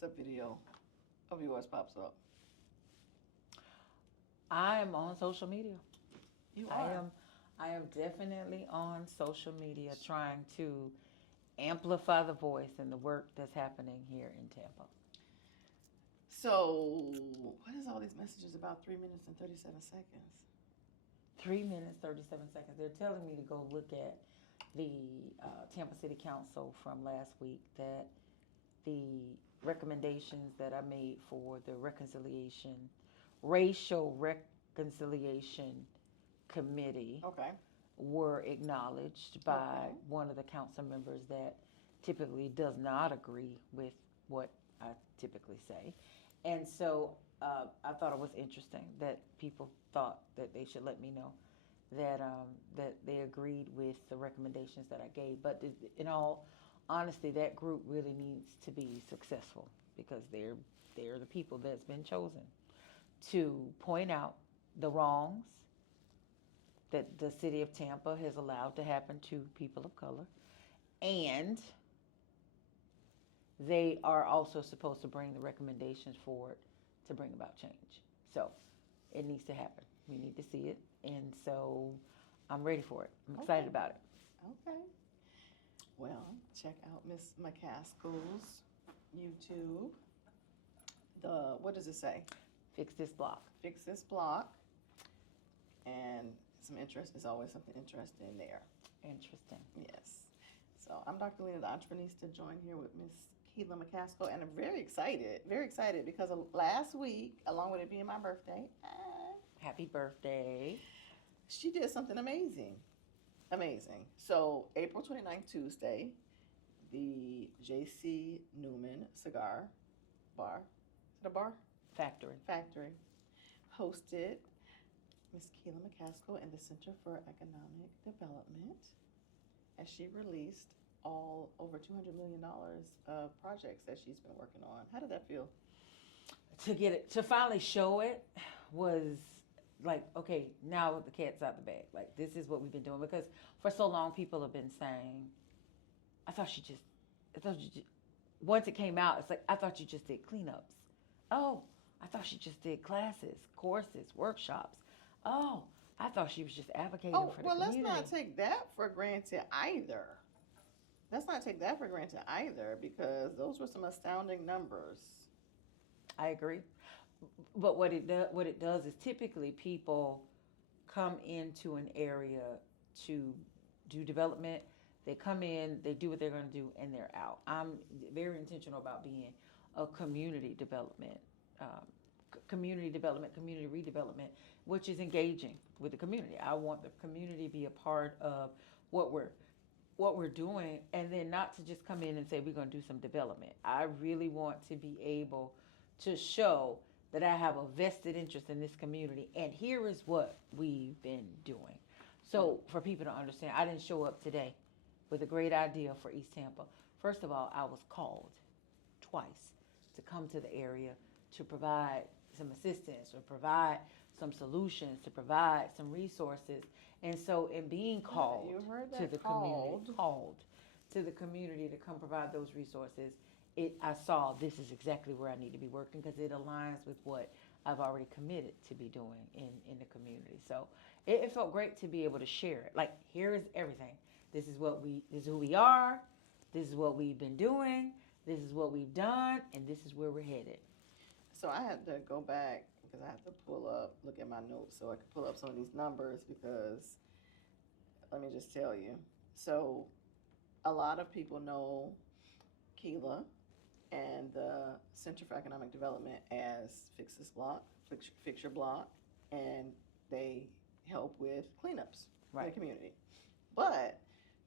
next video of yours pops up? I am on social media. You are. I am definitely on social media trying to amplify the voice and the work that's happening here in Tampa. So, what is all these messages about 3 minutes and 37 seconds? 3 minutes, 37 seconds. They're telling me to go look at the Tampa City Council from last week, that the recommendations that I made for the racial reconciliation committee Okay. were acknowledged by one of the council members that typically does not agree with what I typically say. And so I thought it was interesting that people thought that they should let me know that that they agreed with the recommendations that I gave. But in all honesty, that group really needs to be successful because they're the people that's been chosen to point out the wrongs that the city of Tampa has allowed to happen to people of color, and they are also supposed to bring the recommendations forward to bring about change. So it needs to happen. We need to see it, and so I'm ready for it. I'm excited about it. Okay. Well, check out Miss McCaskil's YouTube. What does it say? Fix this block. Fix this block. And there's always something interesting there. Interesting. Yes. So I'm Dr. Lena, the Entreprenista, joined here with Miss Kella McCaskil, and I'm very excited because last week, along with it being my birthday, Happy birthday. she did something amazing. So April 29th, Tuesday, the J.C. Newman Cigar Bar, is it a bar? Factory hosted Miss Kella McCaskil and the Center for Economic Development as she released all over $200 million of projects that she's been working on. How did that feel? To finally show it was like, okay, now the cat's out the bag. Like, this is what we've been doing, because for so long people have been saying, once it came out, it's like, I thought you just did cleanups. Oh, I thought she just did classes, courses, workshops. Oh, I thought she was just advocating for the community. Let's not take that for granted either. Because those were some astounding numbers. I agree. But what it does is typically people come into an area to do development. They come in, they do what they're going to do, and they're out. I'm very intentional about being a community development, community redevelopment, which is engaging with the community. I want the community to be a part of what we're doing, and then not to just come in and say we're going to do some development. I really want to be able to show that I have a vested interest in this community, and here is what we've been doing. So for people to understand, I didn't show up today with a great idea for East Tampa. First of all, I was called twice to come to the area to provide some assistance or provide some solutions, to provide some resources. And so in being called to the community to come provide those resources, I saw this is exactly where I need to be working, because it aligns with what I've already committed to be doing in the community. So it felt great to be able to share it. Like, here is everything. This is who we are. This is what we've been doing. This is what we've done, and this is where we're headed. So I had to go back because I have to look at my notes so I can pull up some of these numbers, because let me just tell you. So a lot of people know Kella and the Center for Economic Development as Fix Your Block, and they help with cleanups in the community. But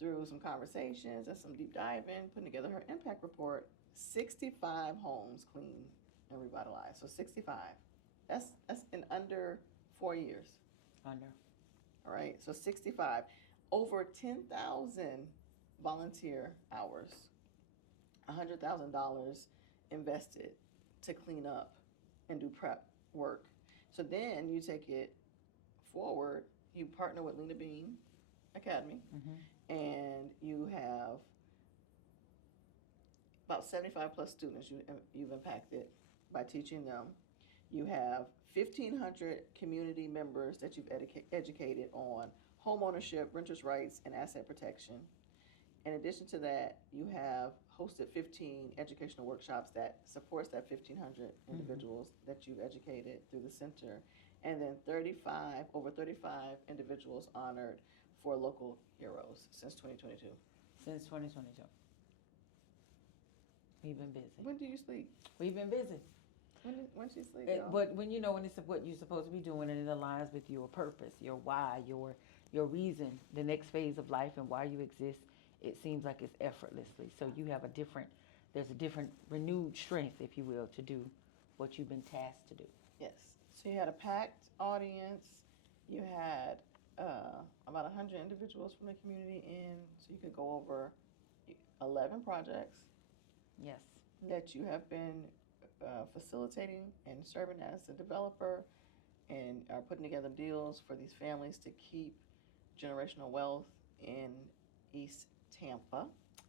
through some conversations and some deep diving, putting together her impact report, 65 homes cleaned and revitalized. So 65. That's in under 4 years. Under. All right. So 65. Over 10,000 volunteer hours. $100,000 invested to clean up and do prep work. So then you take it forward. You partner with Lena Bean Academy, and you have about 75 plus students you've impacted by teaching them. You have 1,500 community members that you've educated on home ownership, renters' rights, and asset protection. In addition to that, you have hosted 15 educational workshops that supports that 1,500 individuals that you've educated through the center. And then over 35 individuals honored for local heroes since 2022. Since 2022. We've been busy. When do you sleep? We've been busy. When she sleep? But when when it's what you're supposed to be doing and it aligns with your purpose, your why, your reason, the next phase of life and why you exist, it seems like it's effortlessly. So you have there's a different renewed strength, if you will, to do what you've been tasked to do. Yes. So you had a packed audience. You had about 100 individuals from the community in, so you could go over 11 projects. Yes. That you have been facilitating and serving as a developer and are putting together deals for these families to keep generational wealth in East Tampa.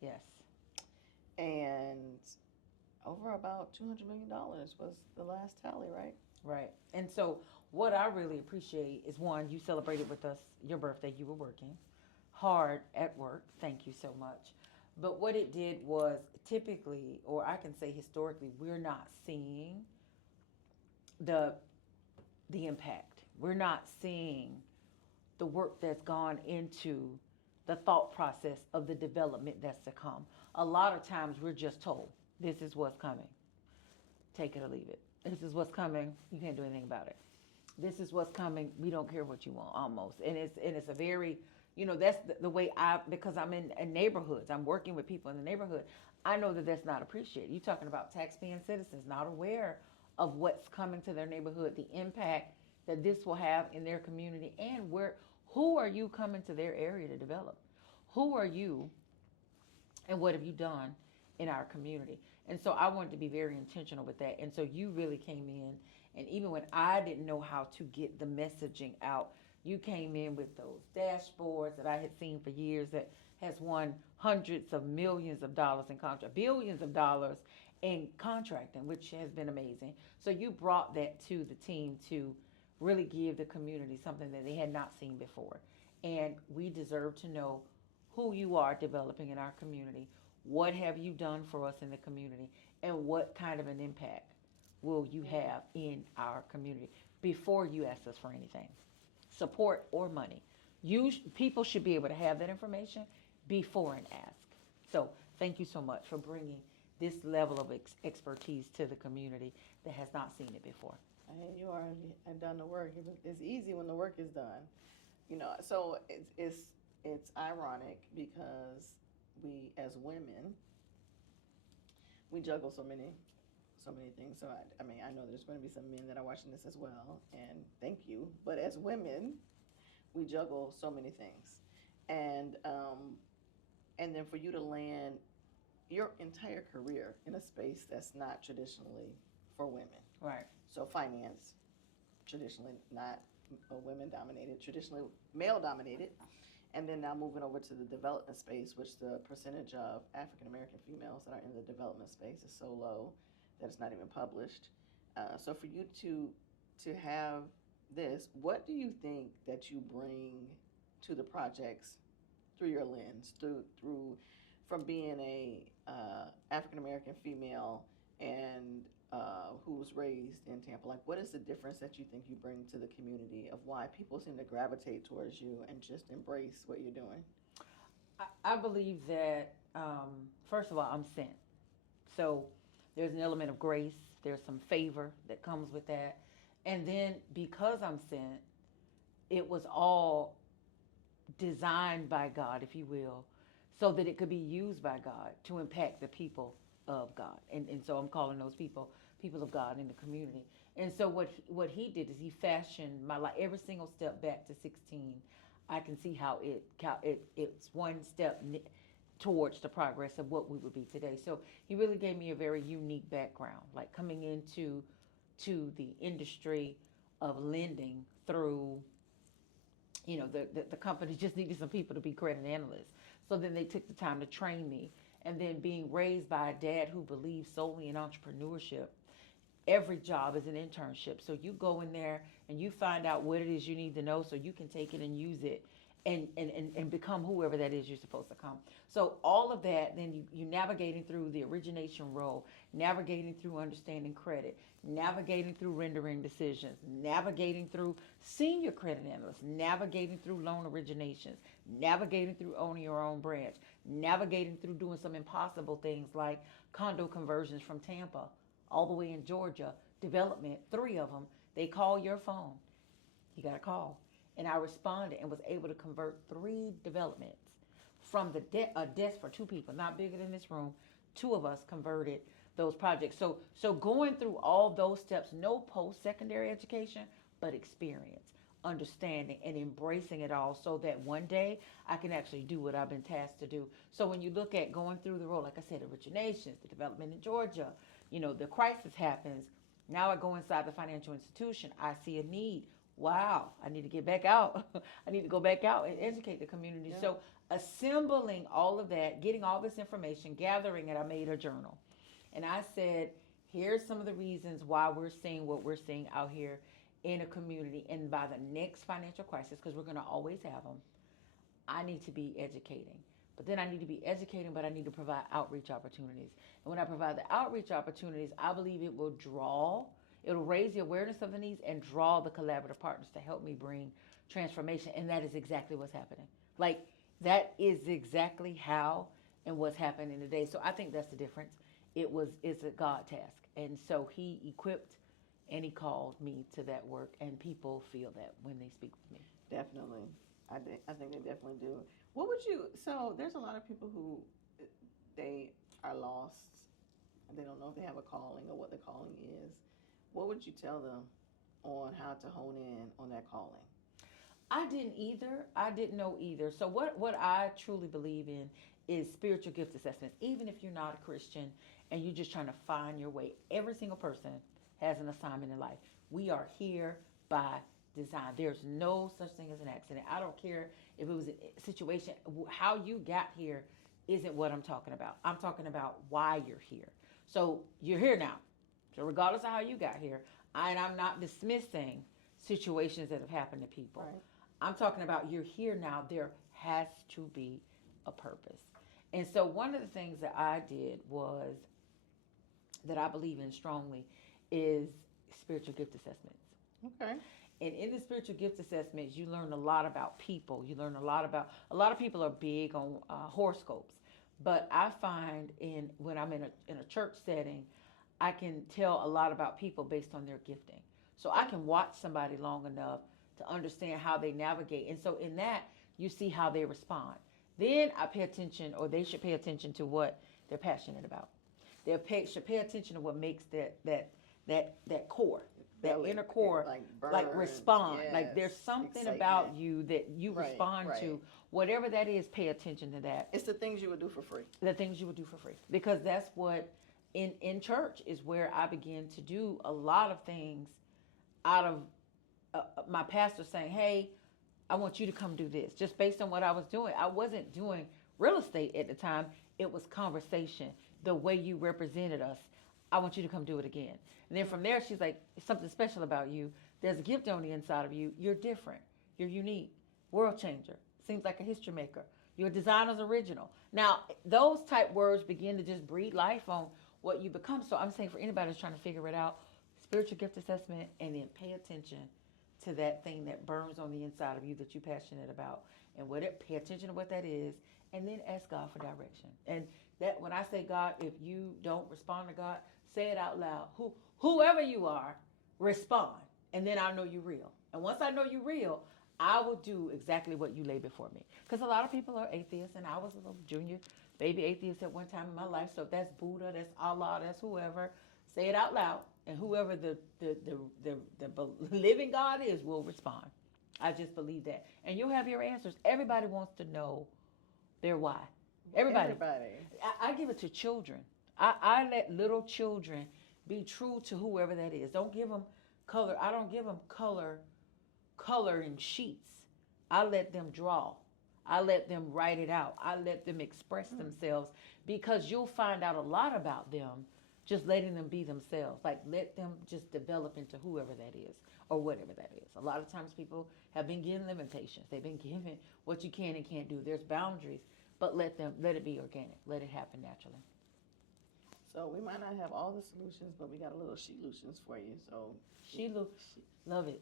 Yes. And over about $200 million was the last tally, right? Right. And so what I really appreciate is, one, you celebrated with us your birthday. You were working hard at work. Thank you so much. But what it did was, typically, or I can say historically, we're not seeing the impact. We're not seeing the work that's gone into the thought process of the development that's to come. A lot of times we're just told, this is what's coming. Take it or leave it. This is what's coming. You can't do anything about it. This is what's coming. We don't care what you want, almost. And it's a very, that's the way because I'm in neighborhoods. I'm working with people in the neighborhood. I know that that's not appreciated. You're talking about tax-paying citizens not aware of what's coming to their neighborhood, the impact that this will have in their community, and who are you coming to their area to develop? Who are you, and what have you done in our community? And so I wanted to be very intentional with that. And so you really came in, and even when I didn't know how to get the messaging out, you came in with those dashboards that I had seen for years that has won hundreds of millions of dollars in contract, billions of dollars in contracting, which has been amazing. So you brought that to the team to really give the community something that they had not seen before. And we deserve to know who you are developing in our community. What have you done for us in the community? And what kind of an impact will you have in our community before you ask us for anything, support or money? People should be able to have that information before an ask. So thank you so much for bringing this level of expertise to the community that has not seen it before. And you already have done the work. It's easy when the work is done. So it's ironic because we as women, we juggle so many things. So I know there's going to be some men that are watching this as well, and thank you. But as women, we juggle so many things, and then for you to land your entire career in a space that's not traditionally for women. Right. So finance, traditionally not women dominated, traditionally male dominated. And then now moving over to the development space, which the percentage of African American females that are in the development space is so low that it's not even published. So for you to have this, what do you think that you bring to the projects through your lens, through from being a African American female and who was raised in Tampa? Like, what is the difference that you think you bring to the community of why people seem to gravitate towards you and just embrace what you're doing? I believe that, first of all, I'm sent. So there's an element of grace. There's some favor that comes with that. And then because I'm sent, it was all designed by God, if you will, so that it could be used by God to impact the people of God. And so I'm calling those people of God in the community. And so what he did is he fashioned my life, every single step back to 16. I can see how it's one step towards the progress of what we would be today. So he really gave me a very unique background, like coming into the industry of lending through, the company just needed some people to be credit analysts. So then they took the time to train me. and then being raised by a dad who believes solely in entrepreneurship, every job is an internship. So you go in there and you find out what it is you need to know so you can take it and use it and become whoever that is you're supposed to come. So all of that, then you navigating through the origination role, navigating through understanding credit, navigating through rendering decisions, navigating through senior credit analysts, navigating through loan originations, navigating through owning your own branch, navigating through doing some impossible things like condo conversions from Tampa all the way in Georgia, development, 3 of them. They call your phone. You got to call. And I responded and was able to convert 3 developments from a desk for 2 people, not bigger than this room. 2 of us converted those projects. So going through all those steps, no post-secondary education, but experience, understanding, and embracing it all so that one day I can actually do what I've been tasked to do. So when you look at going through the role, like I said, originations, the development in Georgia, the crisis happens. Now I go inside the financial institution. I see a need. Wow, I need to get back out. I need to go back out and educate the community. Yeah. So assembling all of that, getting all this information, gathering it, I made a journal. And I said, here's some of the reasons why we're seeing what we're seeing out here in a community. And by the next financial crisis, because we're going to always have them, I need to be educating. But then I need to be educating, but I need to provide outreach opportunities. And when I provide the outreach opportunities, I believe it'll raise the awareness of the needs and draw the collaborative partners to help me bring transformation. And that is exactly what's happening. Like, that is exactly how and what's happening today. So I think that's the difference. It's a God task. And so he equipped and he called me to that work, and people feel that when they speak with me. Definitely. I think they definitely do. So there's a lot of people who, they are lost. They don't know if they have a calling or what the calling is. What would you tell them on how to hone in on that calling? I didn't either. I didn't know either. So what I truly believe in is spiritual gift assessment. Even if you're not a Christian and you're just trying to find your way, every single person has an assignment in life. We are here by design. There's no such thing as an accident. I don't care if it was a situation. How you got here isn't what I'm talking about. I'm talking about why you're here. So you're here now. So regardless of how you got here, I'm not dismissing situations that have happened to people. Right. I'm talking about you're here now. There has to be a purpose. And so one of the things that I did was, that I believe in strongly, is spiritual gift assessments. Okay. And in the spiritual gift assessments, you learn a lot about people. You learn a lot of people are big on horoscopes. But I find when I'm in a church setting, I can tell a lot about people based on their gifting. So I can watch somebody long enough to understand how they navigate. And so in that, you see how they respond. Then I pay attention, or they should pay attention to what they're passionate about. They should pay attention to what makes that core, that inner core, like respond. Yes, like there's something about you that you respond to. Whatever that is, pay attention to that. It's the things you would do for free. The things you would do for free. Because that's what, in church is where I begin to do a lot of things out of my pastor saying, hey, I want you to come do this. Just based on what I was doing. I wasn't doing real estate at the time. It was conversation. The way you represented us. I want you to come do it again. And then from there, she's like, something special about you. There's a gift on the inside of you. You're different. You're unique. World changer. Seems like a history maker. You're a designer's original. Now, those type words begin to just breathe life on what you become. So I'm saying for anybody who's trying to figure it out, spiritual gift assessment, and then pay attention to that thing that burns on the inside of you that you're passionate about. And pay attention to what that is, and then ask God for direction. And that, when I say God, if you don't respond to God, say it out loud. Whoever you are, respond. And then I'll know you're real. And once I know you're real, I will do exactly what you lay before me. Because a lot of people are atheists, and I was a little junior baby atheist at one time in my life. So if that's Buddha, that's Allah, that's whoever, say it out loud. And whoever the living God is will respond. I just believe that. And you'll have your answers. Everybody wants to know their why. Everybody. I give it to children. I let little children be true to whoever that is. Don't give them color. I don't give them coloring sheets. I let them draw. I let them write it out. I let them express themselves, because you'll find out a lot about them just letting them be themselves. Like, let them just develop into whoever that is or whatever that is. A lot of times people have been given limitations. They've been given what you can and can't do. There's boundaries, but let it be organic. Let it happen naturally. So we might not have all the solutions, but we got a little SHE-Lutions for you. So Love it.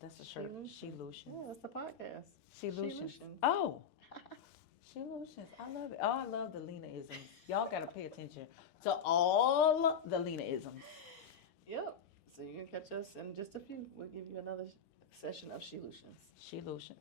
That's a shirt. SHE-Lutions. Yeah, that's the podcast. SHE-Lutions. Oh. SHE-Lutions. I love it. Oh, I love the Lena-isms. Y'all got to pay attention to all the Lena-isms. Yep. So you can catch us in just a few. We'll give you another session of SHE-Lutions. SHE-Lutions.